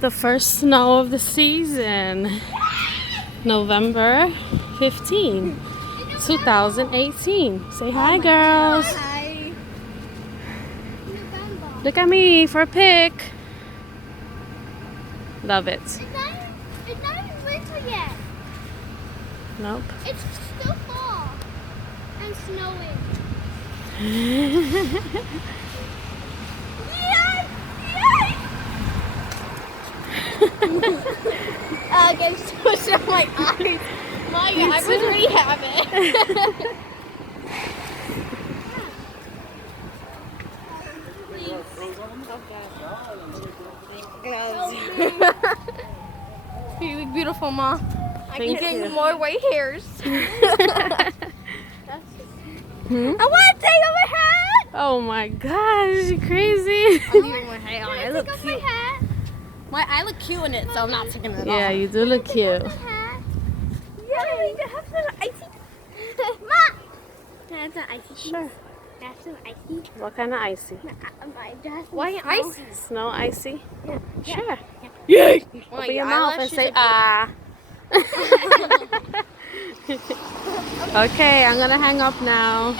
The first snow of the season. November 15, 2018. Say hi, girls. Hi. Look at me for a pic. Love it. It's not even winter yet. Nope. It's still fall and snowing. Yay! Getting smushed on my eyes. My God, I was already have it. You look beautiful, Ma. Thank I'm getting you. more white hairs. Hmm? I want to take off my hat. Oh my gosh, you crazy. I'm leaving my hat on. I look cute. I look cute in it, so I'm not taking it off. Yeah, you do look cute. Yeah, I have some icy. Ma! Can I have some icy? Sure. Can I have some icy? What kind of icy? Why icy? Snow icy? Yeah. Sure. Yay! Open your mouth and say ah. Okay, I'm gonna hang up now.